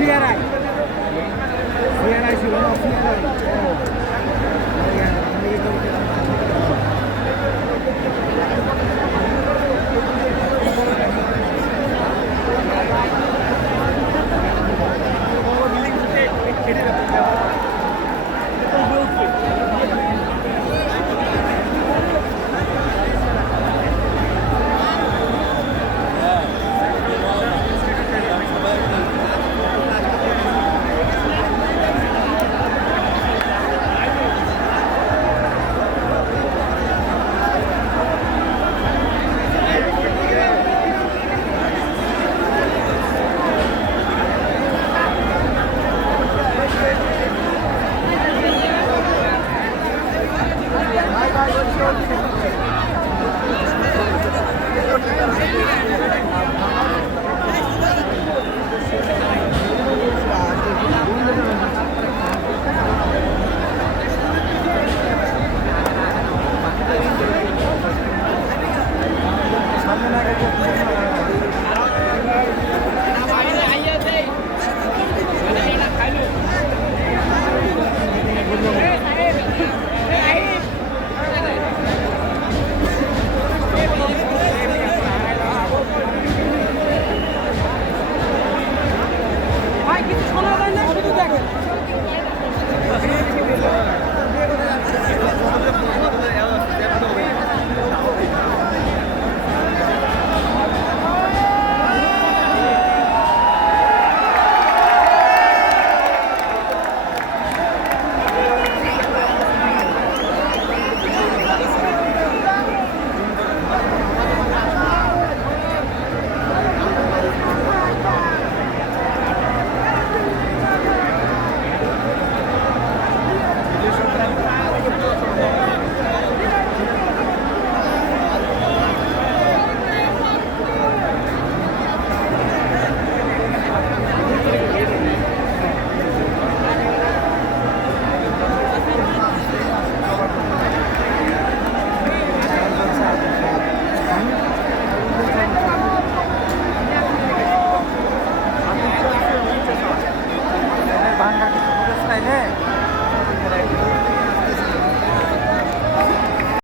CRI. CRI ছিল না